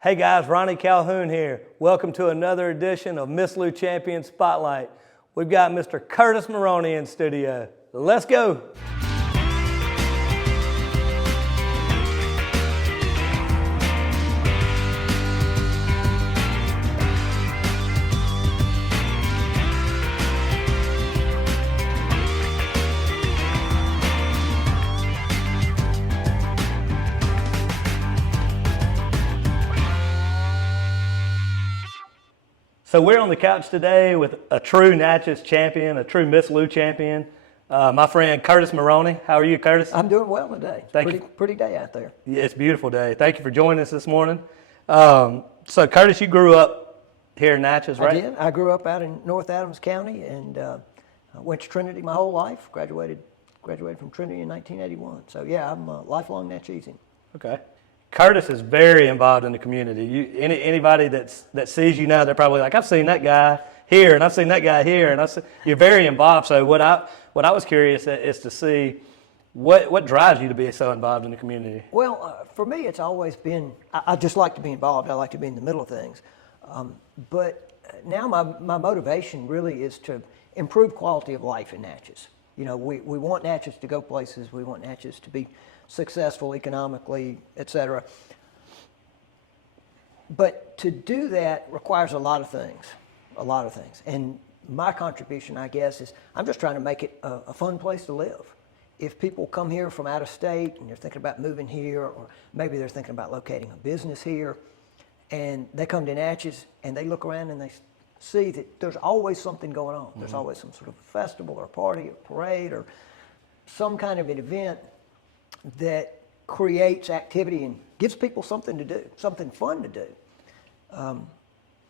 Hey guys, Ronnie Calhoun here. Welcome to another edition of Miss Lou Champion Spotlight. We've got Mr. Curtis Maroney in studio. Let's go. So we're on the couch today with a true Natchez champion, a true Miss Lou champion, my friend Curtis Maroney. How are you, Curtis? I'm doing well today. Thank you. Pretty day out there. Yeah, it's a beautiful day. Thank you for joining us this morning. So Curtis, you grew up here in Natchez, right? I did. I grew up out in North Adams County and I went to Trinity my whole life. Graduated from Trinity in 1981. So yeah, I'm a lifelong Natchezian. Okay. Curtis is very involved in the community. Anybody that sees you now, they're probably like, I've seen that guy here, and I've seen that guy here, and you're very involved. So what I was curious is to see what drives you to be so involved in the community. Well, for me, it's always been I just like to be involved. I like to be in the middle of things, but now my motivation really is to improve quality of life in Natchez. You know, we want Natchez to go places. We want Natchez to be successful economically, et cetera. But to do that requires a lot of things. And my contribution, I guess, is I'm just trying to make it a fun place to live. If people come here from out of state and they're thinking about moving here, or maybe they're thinking about locating a business here, and they come to Natchez and they look around and they see that there's always something going on. There's always some sort of festival or party or parade or some kind of an event that creates activity and gives people something to do, something fun to do.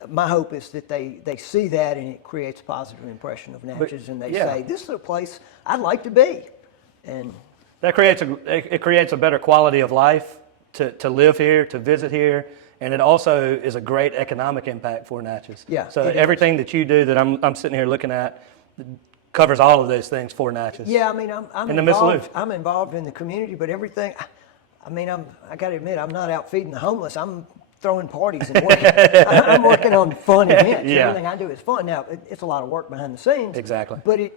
My hope is that they see that and it creates a positive impression of Natchez, and they say, this is a place I'd like to be. And that creates a better quality of life to live here, to visit here, and it also is a great economic impact for Natchez. Yeah. So everything that you do that I'm sitting here looking at covers all of those things for Natchez. Yeah, I mean, I'm involved in the community, but everything, I got to admit, I'm not out feeding the homeless. I'm throwing parties and working. I'm working on fun events. Yeah. Everything I do is fun. Now, it's a lot of work behind the scenes. Exactly. But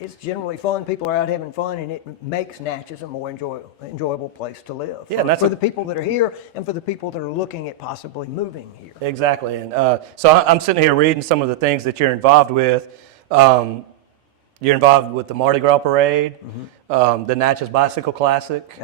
it's generally fun. People are out having fun, and it makes Natchez a more enjoyable place to live. Yeah, for the people that are here and for the people that are looking at possibly moving here. Exactly. And so I'm sitting here reading some of the things that you're involved with. You're involved with the Mardi Gras Parade, the Natchez Bicycle Classic,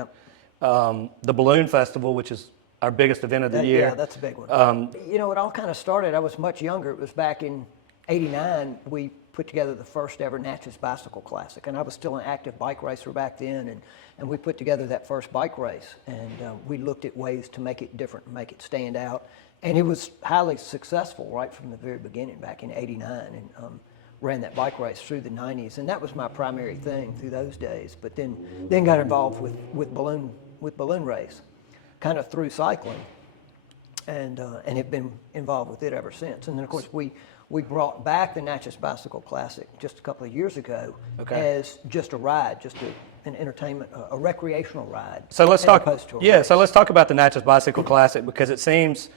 the Balloon Festival, which is our biggest event of the year. Yeah, that's a big one. It all kind of started, I was much younger. It was back in '89, we put together the first ever Natchez Bicycle Classic. And I was still an active bike racer back then, and we put together that first bike race. And we looked at ways to make it different, make it stand out. And it was highly successful right from the very beginning back in '89. And ran that bike race through the '90s, and that was my primary thing through those days. But then got involved with balloon race, kind of through cycling, and have been involved with it ever since. And then of course we brought back the Natchez Bicycle Classic just a couple of years ago as just a ride, just an entertainment, a recreational ride. So let's talk. So let's talk about the Natchez Bicycle Classic, because it seems.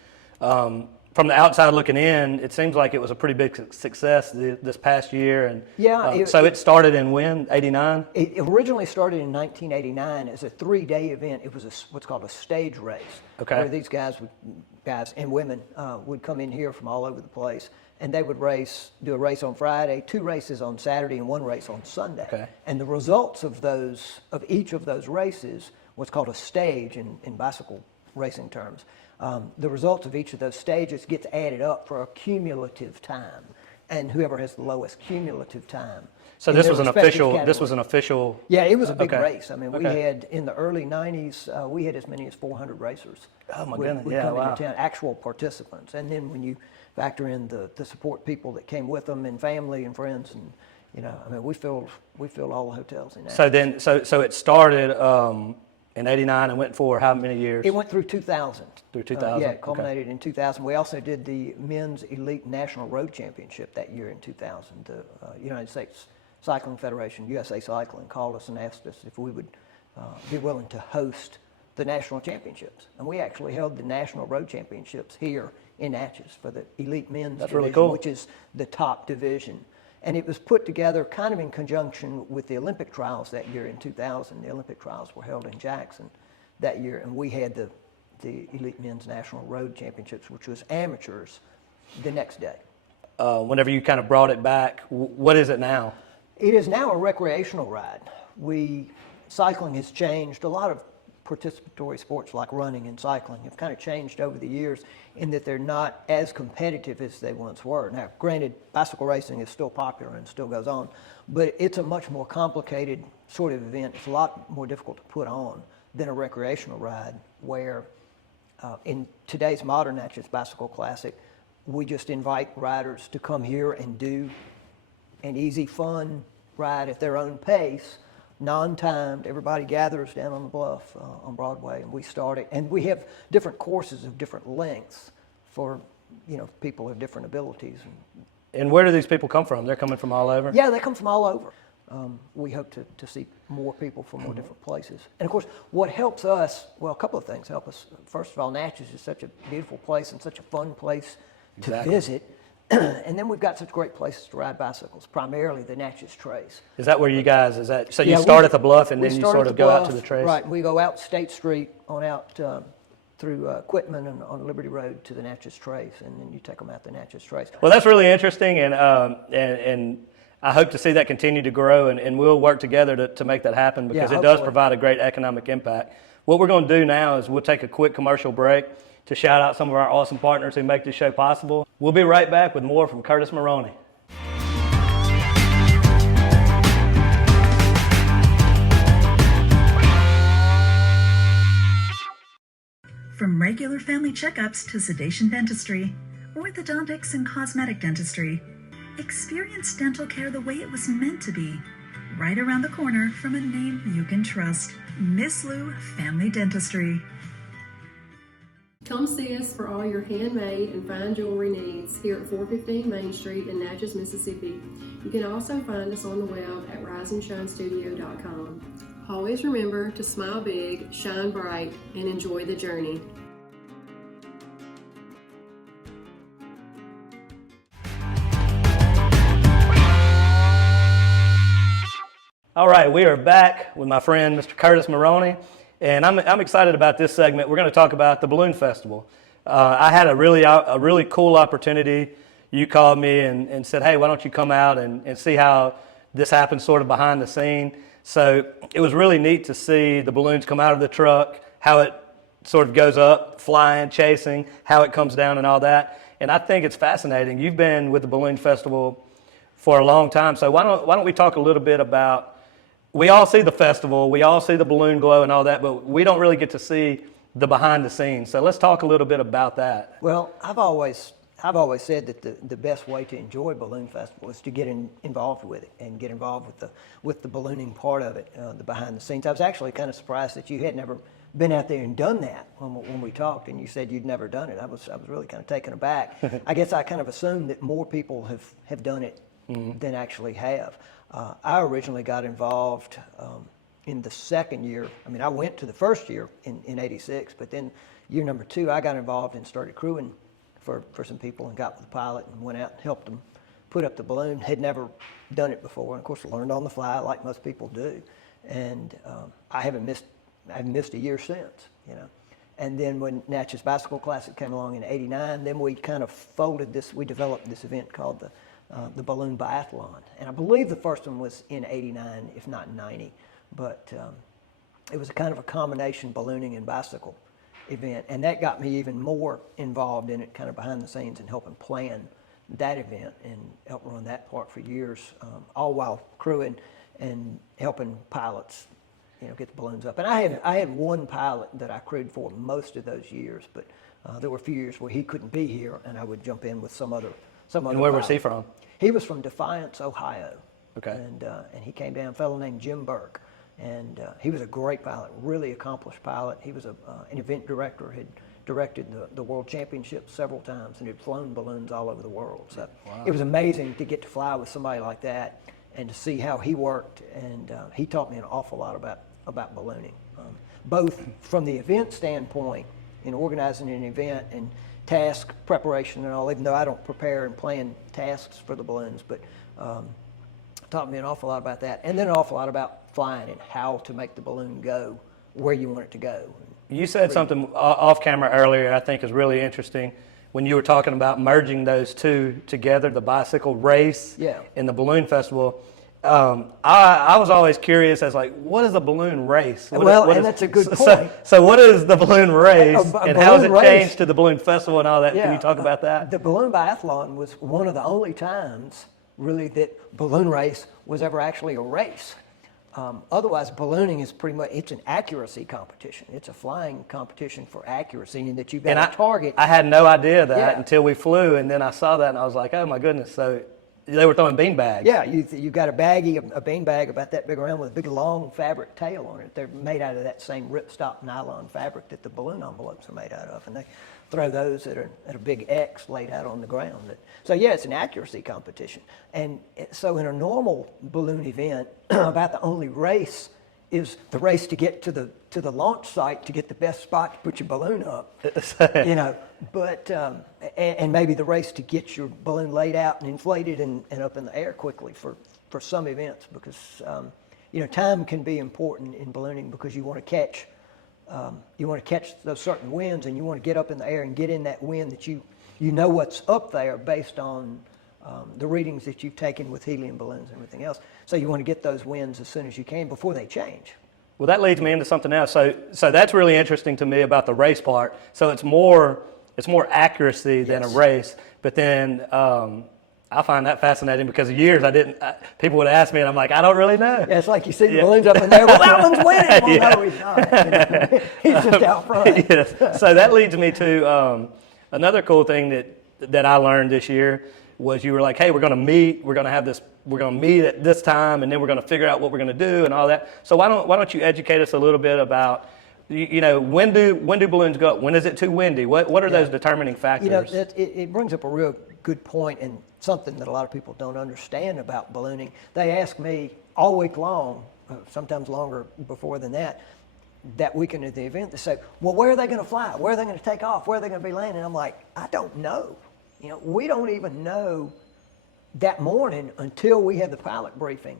From the outside looking in, it seems like it was a pretty big success this past year. And so it started in when? '89? It originally started in 1989 as a 3-day event. It was what's called a stage race, where these guys and women would come in here from all over the place, and they would do a race on Friday, 2 races on Saturday, and 1 race on Sunday. Okay. And the results of each of those races, what's called a stage in bicycle racing terms, the results of each of those stages gets added up for a cumulative time, and whoever has the lowest cumulative time. So this was an official. Yeah, it was a big race. I mean, we had in the early '90s, we had as many as 400 racers. Oh my goodness! Would come into town, actual participants, and then when you factor in the support people that came with them, and family and friends, and we filled all the hotels in that. So it started. In '89, and went for how many years? It went through 2000. Through 2000? Yeah, it culminated in 2000. We also did the Men's Elite National Road Championship that year in 2000. The United States Cycling Federation, USA Cycling, called us and asked us if we would be willing to host the national championships. And we actually held the national road championships here in Natchez for the elite men's division, really cool. which is the top division. And it was put together kind of in conjunction with the Olympic trials that year in 2000. The Olympic trials were held in Jackson that year, and we had the elite men's national road championships, which was amateurs, the next day. Whenever you kind of brought it back, what is it now? It is now a recreational ride. Cycling has changed. A lot of participatory sports like running and cycling have kind of changed over the years in that they're not as competitive as they once were. Now, granted, bicycle racing is still popular and still goes on, but it's a much more complicated sort of event. It's a lot more difficult to put on than a recreational ride where in today's modern Natchez Bicycle Classic, we just invite riders to come here and do an easy, fun ride at their own pace, non-timed. Everybody gathers down on the bluff on Broadway, and we start it. And we have different courses of different lengths for, people of different abilities. And where do these people come from? They're coming from all over? Yeah, they come from all over. We hope to see more people from more different places. And of course, what helps us, well, a couple of things help us. First of all, Natchez is such a beautiful place and such a fun place to visit. And then we've got such great places to ride bicycles, primarily the Natchez Trace. Is that where you guys, so you start at the bluff and then you sort of go out to the trace? Right, we go out State Street on out through Quitman and on Liberty Road to the Natchez Trace, and then you take them out the Natchez Trace. Well, that's really interesting, and I hope to see that continue to grow, and we'll work together to make that happen because it does provide a great economic impact. What we're going to do now is we'll take a quick commercial break to shout out some of our awesome partners who make this show possible. We'll be right back with more from Curtis Maroney. From regular family checkups to sedation dentistry, orthodontics and cosmetic dentistry, experience dental care the way it was meant to be. Right around the corner from a name you can trust, Miss Lou Family Dentistry. Come see us for all your handmade and fine jewelry needs here at 415 Main Street in Natchez, Mississippi. You can also find us on the web at riseandshinestudio.com. Always remember to smile big, shine bright, and enjoy the journey. All right, we are back with my friend, Mr. Curtis Maroney, and I'm excited about this segment. We're going to talk about the Balloon Festival. I had a really cool opportunity. You called me and said, hey, why don't you come out and see how this happens sort of behind the scene. So it was really neat to see the balloons come out of the truck, how it sort of goes up, flying, chasing, how it comes down and all that. And I think it's fascinating. You've been with the Balloon Festival for a long time, so why don't we talk a little bit about, we all see the festival, we all see the balloon glow and all that, but we don't really get to see the behind the scenes. So let's talk a little bit about that. Well, I've always said that the best way to enjoy Balloon Festival is to get involved with it and get involved with the ballooning part of it, the behind the scenes. I was actually kind of surprised that you had never been out there and done that when we talked, and you said you'd never done it. I was really kind of taken aback. I guess I kind of assumed that more people have done it than actually have. I originally got involved in the second year. I mean, I went to the first year in '86, but then year number 2, I got involved and started crewing for some people and got with the pilot and went out and helped them put up the balloon. Had never done it before, and of course learned on the fly like most people do. And I haven't missed a year since, you know. And then when Natchez Bicycle Classic came along in '89, then we kind of we developed this event called the Balloon Biathlon. And I believe the first one was in '89, if not '90. But it was a kind of a combination ballooning and bicycle event. And that got me even more involved in it, kind of behind the scenes and helping plan that event and help run that part for years, all while crewing and helping pilots, you know, get the balloons up. And I had one pilot that I crewed for most of those years, but there were a few years where he couldn't be here, and I would jump in with some other. And where was he from? He was from Defiance, Ohio. Okay. And he came down, a fellow named Jim Burke, and he was a great pilot, really accomplished pilot. He was an event director, had directed the World Championships several times, and had flown balloons all over the world. So It was amazing to get to fly with somebody like that and to see how he worked, and he taught me an awful lot about ballooning. both from the event standpoint in organizing an event and task preparation and all, even though I don't prepare and plan tasks for the balloons, but taught me an awful lot about that. And then an awful lot about flying and how to make the balloon go where you want it to go. You said something off camera earlier I think is really interesting when you were talking about merging those two together, the bicycle race and the balloon festival. I was always curious as like, what is a balloon race? That's a good point. So what is the balloon race and how has it balloon changed race- to the balloon festival and all that? Can you talk about that? The balloon biathlon was one of the only times really that balloon race was ever actually a race. Otherwise, ballooning is pretty much, it's an accuracy competition. It's a flying competition for accuracy, and that you've got a target. I had no idea that Yeah. until we flew, and then I saw that and I was like, oh my goodness. So they were throwing bean bags. Yeah, you've got a baggie, a bean bag about that big around with a big long fabric tail on it. They're made out of that same ripstop nylon fabric that the balloon envelopes are made out of, and they throw those at a big X laid out on the ground. So yeah, it's an accuracy competition. And so in a normal balloon event, about the only race is the race to get to the launch site to get the best spot to put your balloon up, But and maybe the race to get your balloon laid out and inflated and up in the air quickly for some events, because time can be important in ballooning because you want to catch those certain winds, and you want to get up in the air and get in that wind that you know what's up there based on the readings that you've taken with helium balloons and everything else. So you want to get those winds as soon as you can before they change. Well, that leads me into something else. So that's really interesting to me about the race part. So it's more accuracy than a race. But then I find that fascinating because of years people would ask me and I'm like, I don't really know. Yeah, it's like you see the balloons up in there. Well, that one's winning. Well, no, he's not. He's just out front. Yes. So that leads me to another cool thing that I learned this year was you were like, hey, we're going to meet at this time, and then we're going to figure out what we're going to do and all that. So why don't you educate us a little bit about, when do balloons go up? When is it too windy? What are those determining factors? It brings up a real good point and something that a lot of people don't understand about ballooning. They ask me all week long, sometimes longer before than that weekend of the event, they say, well, where are they going to fly? Where are they going to take off? Where are they going to be landing? I'm like, I don't know. We don't even know that morning until we have the pilot briefing.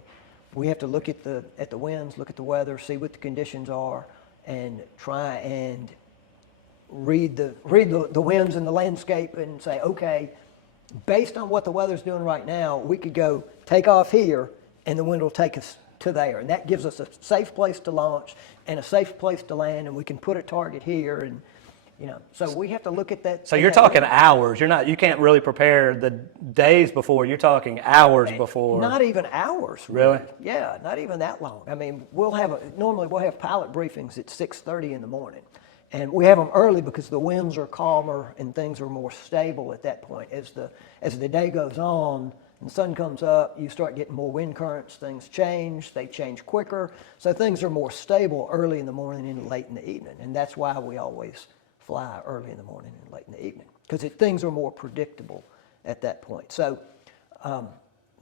We have to look at the winds, look at the weather, see what the conditions are, and try and read the winds and the landscape and say, okay, based on what the weather's doing right now, we could go take off here and the wind will take us to there. And that gives us a safe place to launch and a safe place to land, and we can put a target here. And so we have to look at that. So you're talking hours. You can't really prepare the days before. You're talking hours before. Not even hours. Really? Yeah, not even that long. I mean, normally we'll have pilot briefings at 6:30 in the morning. And we have them early because the winds are calmer and things are more stable at that point. As the day goes on and the sun comes up, you start getting more wind currents, things change, they change quicker. So things are more stable early in the morning and late in the evening. And that's why we always fly early in the morning and late in the evening, because things are more predictable at that point. So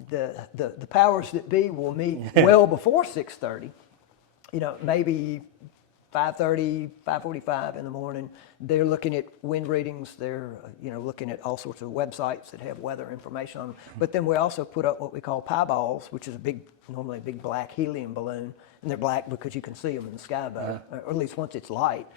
the powers that be will meet well before 6:30, maybe 5:30, 5:45 in the morning. They're looking at wind readings. They're looking at all sorts of websites that have weather information on them. But then we also put up what we call pieballs, which is normally a big black helium balloon, and they're black because you can see them in the sky, or at least once it's light.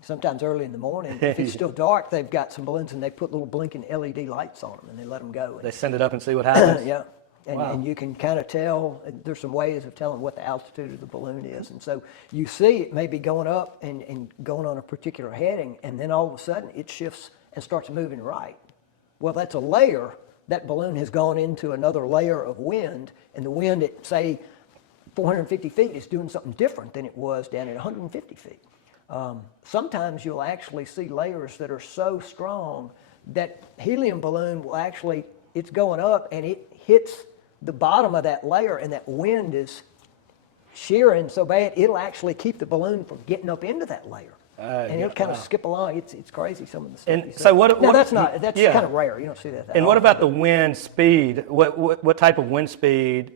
Sometimes early in the morning, if it's still dark, they've got some balloons and they put little blinking LED lights on them and they let them go. They send it up and see what happens? Yeah. Wow. And you can kind of tell, there's some ways of telling what the altitude of the balloon is. And so you see it may be going up and going on a particular heading, and then all of a sudden it shifts and starts moving right. Well, that's a layer. That balloon has gone into another layer of wind, and the wind at, say, 450 feet is doing something different than it was down at 150 feet. Sometimes you'll actually see layers that are so strong that helium balloon will actually, it's going up and it hits the bottom of that layer, and that wind is shearing so bad it'll actually keep the balloon from getting up into that layer. And it'll kind of skip along. It's crazy, some of the stuff. And so that's kind of rare. You don't see that. And what about the wind speed? What type of wind speed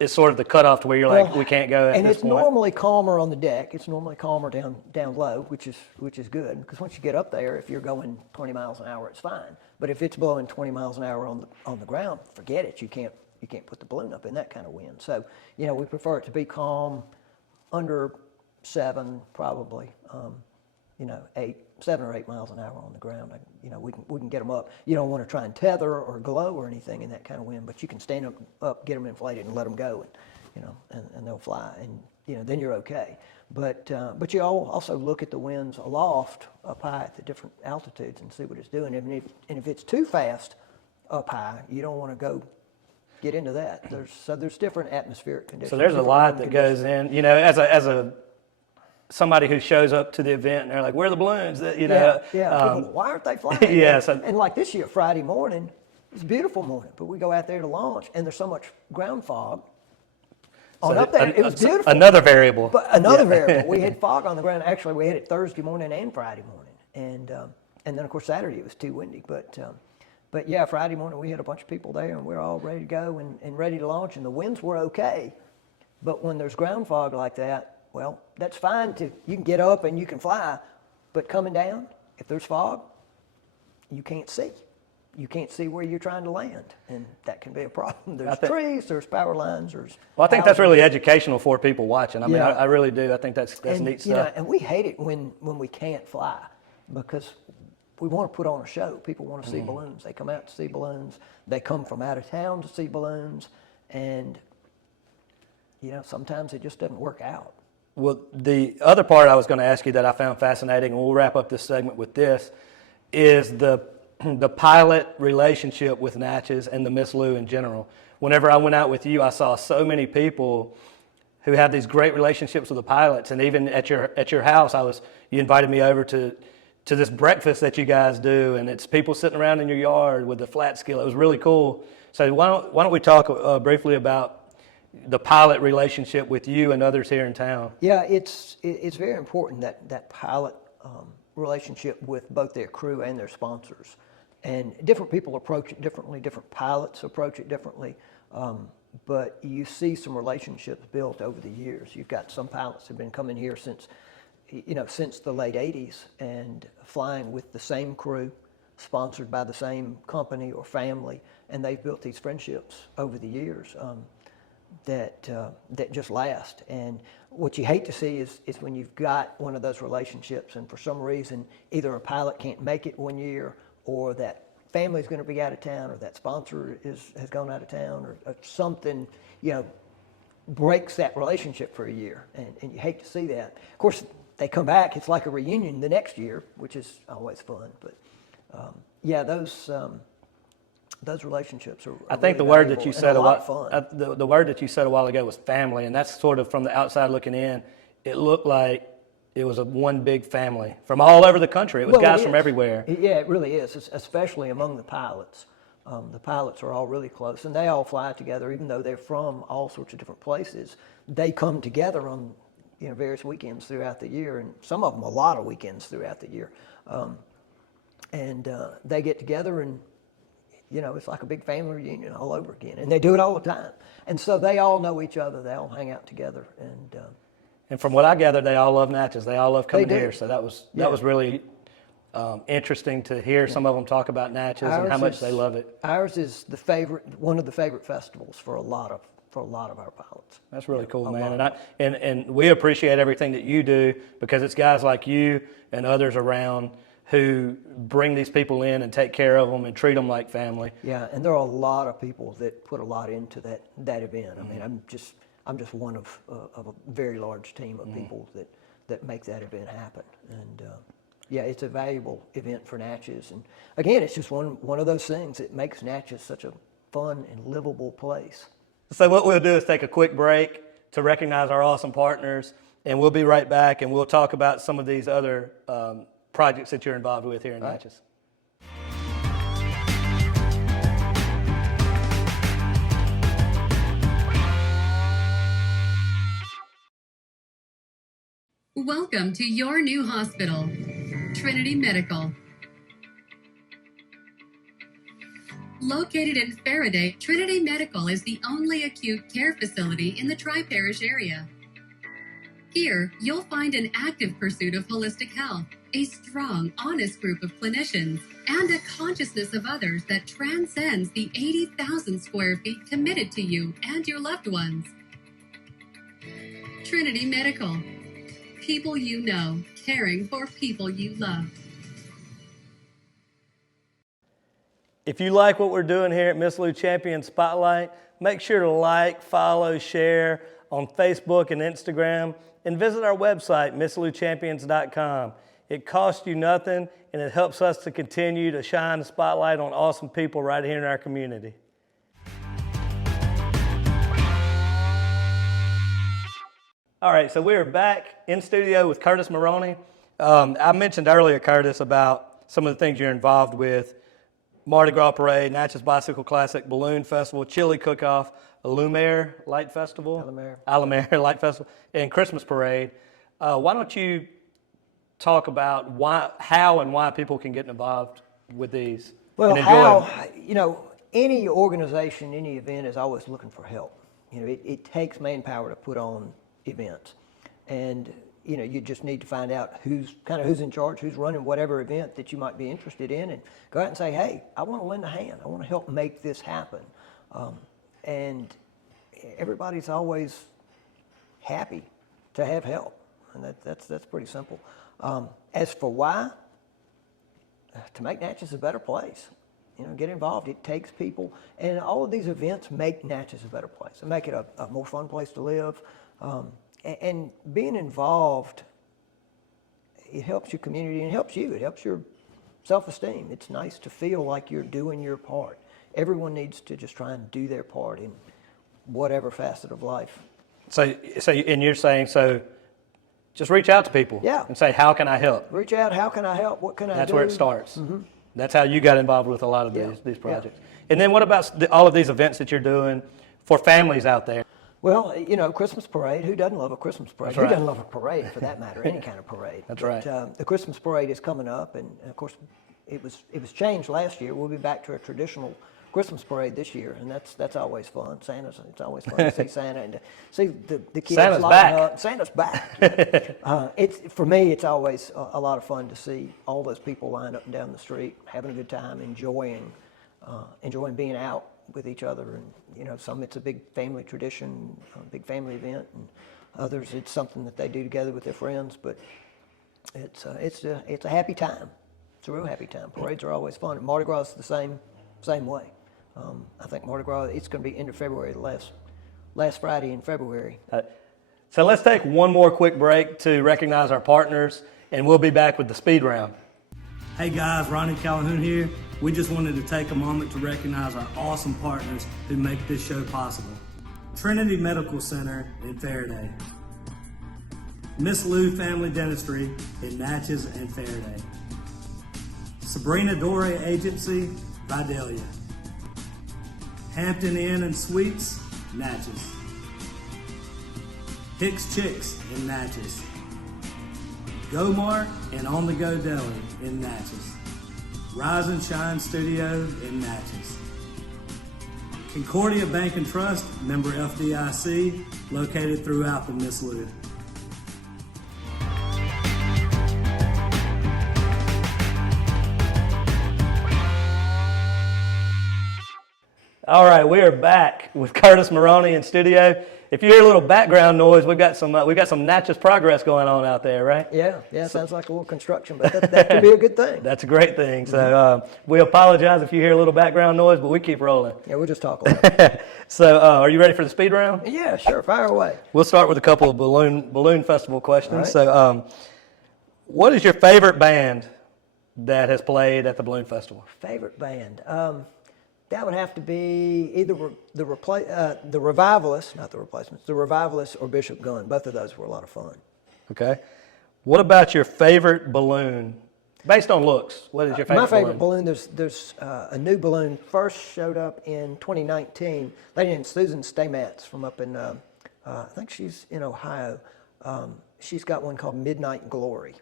is sort of the cutoff to where you're like, Well, we can't go at and this it's point? normally calmer on the deck. It's normally calmer down low, which is good, because once you get up there, if you're going 20 miles an hour, it's fine. But if it's blowing 20 miles an hour on the ground, forget it. You can't put the balloon up in that kind of wind. So, you know, we prefer it to be calm, under 7 probably. You know, 7 or 8 miles an hour on the ground. You know, we can get them up. You don't want to try and tether or glow or anything in that kind of wind, but you can stand up, get them inflated, and let them go, and you know, and they'll fly, and you know, then you're okay. But you also look at the winds aloft, up high at the different altitudes, and see what it's doing. And if it's too fast up high, you don't want to get into that. There's different atmospheric conditions. So there's a different lot wind that goes in. You know, as a somebody who shows up to the event and they're like, "Where are the balloons?" That, you know, People, why aren't they flying? Yeah, and like this year, Friday morning, it's a beautiful morning, but we go out there to launch, and there's so much ground fog. Up there, it was beautiful. Another variable. But another variable, we had fog on the ground. Actually, we had it Thursday morning and Friday morning, and then of course Saturday it was too windy. But yeah, Friday morning we had a bunch of people there, and we're all ready to go and ready to launch, and the winds were okay. But when there's ground fog like that, well, that's fine. You can get up and you can fly, but coming down, if there's fog, you can't see. You can't see where you're trying to land, and that can be a problem. There's trees, there's power lines, there's. Well, I think that's really educational for people watching. I mean, I really do. I think that's neat stuff. You know, and we hate it when we can't fly, because we want to put on a show. People want to see balloons. They come out to see balloons. They come from out of town to see balloons, and you know, sometimes it just doesn't work out. Well, the other part I was going to ask you that I found fascinating, and we'll wrap up this segment with this, is the pilot relationship with Natchez and the Miss Lou in general. Whenever I went out with you, I saw so many people who have these great relationships with the pilots, and even at your house, you invited me over to this breakfast that you guys do, and it's people sitting around in your yard with the flat scale. It was really cool. So why don't we talk briefly about the pilot relationship with you and others here in town? Yeah, it's very important that pilot relationship with both their crew and their sponsors. And different people approach it differently, different pilots approach it differently, but you see some relationships built over the years. You've got some pilots who've been coming here since the late 80s and flying with the same crew, sponsored by the same company or family, and they've built these friendships over the years. That just last. And what you hate to see is when you've got one of those relationships, and for some reason either a pilot can't make it one year, or that family's going to be out of town, or that sponsor has gone out of town, or something, you know, breaks that relationship for a year, and you hate to see that. Of course, they come back, it's like a reunion the next year, which is always fun. But yeah, those relationships are. I think the word that you said the word that you said a while ago was family, and that's sort of from the outside looking in. It looked like it was one big family from all over the country. It was guys from everywhere. Yeah, it really is, especially among the pilots. The pilots are all really close, and they all fly together, even though they're from all sorts of different places. They come together on various weekends throughout the year, and some of them a lot of weekends throughout the year. And they get together, and it's like a big family reunion all over again. And they do it all the time. And so they all know each other. They all hang out together. And from what I gathered, they all love Natchez. They all love coming here. So that was really interesting to hear some of them talk about Natchez and how much they love it. Ours is one of the favorite festivals for a lot of our pilots. That's really cool, man. And we appreciate everything that you do, because it's guys like you and others around who bring these people in and take care of them and treat them like family. Yeah, and there are a lot of people that put a lot into that event. I mean, I'm just one of a very large team of people that make that event happen. And yeah, it's a valuable event for Natchez. And again, it's just one of those things that makes Natchez such a fun and livable place. So what we'll do is take a quick break to recognize our awesome partners, and we'll be right back, and we'll talk about some of these other projects that you're involved with here in Natchez. Welcome to your new hospital, Trinity Medical. Located in Faraday, Trinity Medical is the only acute care facility in the Tri-Parish area. Here, you'll find an active pursuit of holistic health, a strong, honest group of clinicians, and a consciousness of others that transcends the 80,000 square feet committed to you and your loved ones. Trinity Medical. People you know, caring for people you love. If you like what we're doing here at Miss Lou Champion Spotlight, make sure to like, follow, share on Facebook and Instagram, and visit our website, MissLouChampions.com. It costs you nothing, and it helps us to continue to shine the spotlight on awesome people right here in our community. All right, so we are back in studio with Curtis Maroney. I mentioned earlier, Curtis, about some of the things you're involved with: Mardi Gras Parade, Natchez Bicycle Classic, Balloon Festival, Chili Cook-Off, Lumiere Light Festival, Lumiere Light Festival, and Christmas Parade. Why don't you talk about how and why people can get involved with these? Well, and enjoy them? Any organization, any event is always looking for help. It takes manpower to put on events, and you just need to find out who's in charge, who's running whatever event that you might be interested in, and go out and say, hey, I want to lend a hand. I want to help make this happen. And everybody's always happy to have help, and that's pretty simple. As for why, to make Natchez a better place. Get involved. It takes people, and all of these events make Natchez a better place and make it a more fun place to live. And being involved, it helps your community and it helps you. It helps your self-esteem. It's nice to feel like you're doing your part. Everyone needs to just try and do their part in whatever facet of life. So and you're saying, just reach out to people, yeah, and say, how can I help? Reach out. How can I help? What can I do? That's where it starts. Mm-hmm. That's how you got involved with a lot of these projects. Yeah. And then what about all of these events that you're doing for families out there? Well, Christmas parade. Who doesn't love a Christmas parade? That's right. Who doesn't love a parade, for that matter? Any kind of parade. That's right. The Christmas parade is coming up, and of course, it was changed last year. We'll be back to a traditional Christmas parade this year, and that's always fun. It's always fun to see Santa and to see the kids Santa's lighting back. up. Santa's back. For me, it's always a lot of fun to see all those people lined up and down the street, having a good time, enjoying being out with each other. And some it's a big family tradition, a big family event, and others it's something that they do together with their friends. But it's a happy time. It's a real happy time. Parades are always fun. And Mardi Gras is the same way. I think Mardi Gras, it's going to be end of February, the last Friday in February. So let's take one more quick break to recognize our partners, and we'll be back with the speed round. Hey guys, Ronnie Calhoun here. We just wanted to take a moment to recognize our awesome partners who make this show possible. Trinity Medical Center in Faraday, Miss Lou Family Dentistry in Natchez and Faraday, Sabrina Dore Agency, Vidalia, Hampton Inn and Suites, Natchez, Hicks Chicks in Natchez, Go Mart and On The Go Deli in Natchez, Rise and Shine Studio in Natchez, Concordia Bank and Trust, member FDIC, located throughout the Miss Lou. All right, we are back with Curtis Maroney in studio. If you hear a little background noise, we've got some Natchez progress going on out there, right? Yeah. Sounds like a little construction, but that could be a good thing. That's a great thing. So we apologize if you hear a little background noise, but we keep rolling. Yeah, we'll just talk a little. So, are you ready for the speed round? Yeah, sure. Fire away. We'll start with a couple of balloon festival questions. Right. So, what is your favorite band that has played at the Balloon Festival? Favorite band? That would have to be either the Revivalists, not the Replacements, the Revivalists or Bishop Gunn. Both of those were a lot of fun. Okay. What about your favorite balloon? Based on looks, what is your favorite balloon? My favorite balloon, there's a new balloon, first showed up in 2019. Lady named Susan Stamatz from up in, I think she's in Ohio. She's got one called Midnight Glory.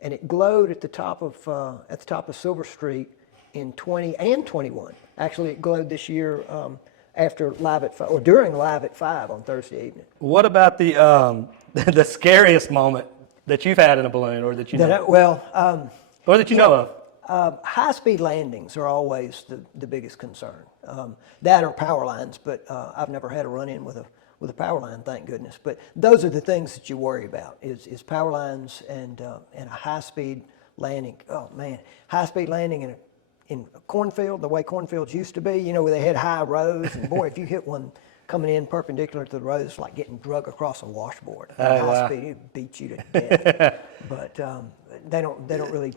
And it glowed at the top of Silver Street in 20 and 21. Actually, it glowed this year after Live at 5, or during Live at 5 on Thursday evening. What about the the scariest moment that you've had in a balloon, or that you know, or that you know of? High-speed landings are always the biggest concern. That or power lines, but I've never had a run-in with a power line, thank goodness. But those are the things that you worry about: is power lines and a high-speed landing. Oh man, high-speed landing in a cornfield, the way cornfields used to be, you know, where they had high rows, and boy, if you hit one coming in perpendicular to the road, it's like getting drug across a washboard. High speed, it beats you to death. But they don't really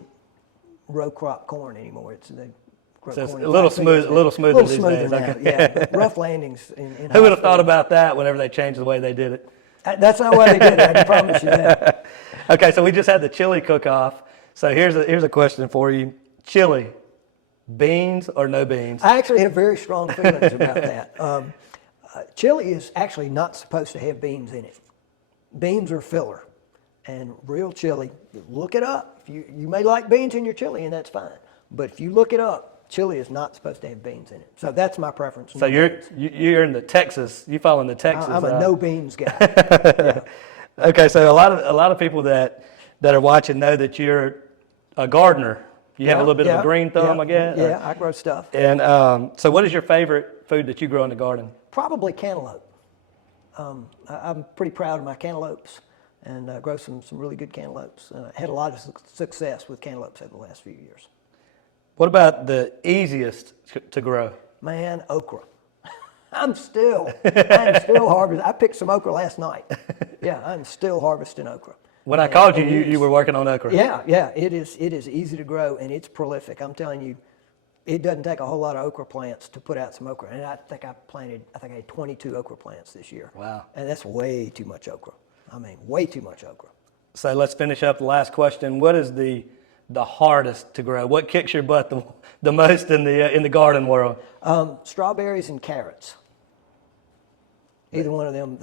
row crop corn anymore. They grow So it's corn a little smooth, a little smoother these days. now, Okay. yeah. But rough landings in Who would have high thought speed. about that whenever they changed the way they did it? That's not why they did it. I can promise you that. Okay, so we just had the chili cook-off. So here's a question for you: chili, beans or no beans? I actually have very strong feelings about that. Chili is actually not supposed to have beans in it. Beans are filler, and real chili, look it up. You may like beans in your chili, and that's fine. But if you look it up, chili is not supposed to have beans in it. So that's my preference. So you're in the Texas. You fall in the Texas. I'm a no beans guy. Yeah. Okay, so a lot of people that are watching know that you're a gardener. You have a little bit of a green thumb, I guess. Yeah, I grow stuff. And so, what is your favorite food that you grow in the garden? Probably cantaloupe. I'm pretty proud of my cantaloupes, and grow some really good cantaloupes. Had a lot of success with cantaloupes over the last few years. What about the easiest to grow? Man, okra. I'm still harvesting. I picked some okra last night. Yeah, I'm still harvesting okra. When I called you, you were working on okra. Yeah, it is easy to grow, and it's prolific. I'm telling you, it doesn't take a whole lot of okra plants to put out some okra. And I think I had 22 okra plants this year. Wow. And that's way too much okra. I mean, way too much okra. So let's finish up the last question. What is the hardest to grow? What kicks your butt the most in the garden world? Strawberries and carrots. Either one of them,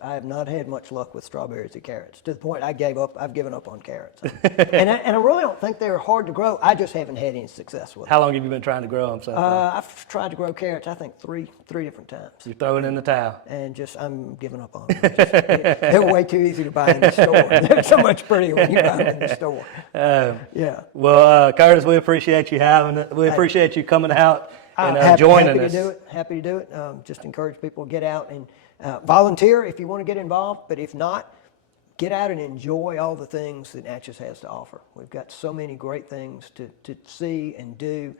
I have not had much luck with strawberries and carrots, to the point I've given up on carrots. and I really don't think they're hard to grow. I just haven't had any success with them. How long have you been trying to grow them so far? I've tried to grow carrots, I think three different times. You're throwing in the towel. And I'm giving up on them. They're way too easy to buy in the store. They're so much prettier when you buy them in the store. Yeah. Well, Curtis, we appreciate you appreciate you coming out and joining us. Happy to do it. Just encourage people to get out and volunteer if you want to get involved. But if not, get out and enjoy all the things that Natchez has to offer. We've got so many great things to see and do.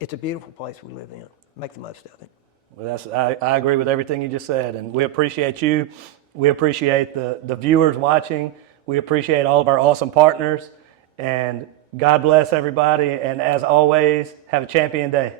It's a beautiful place we live in. Make the most of it. Well, I agree with everything you just said, and we appreciate you. We appreciate the viewers watching. We appreciate all of our awesome partners, and God bless everybody. And as always, have a champion day.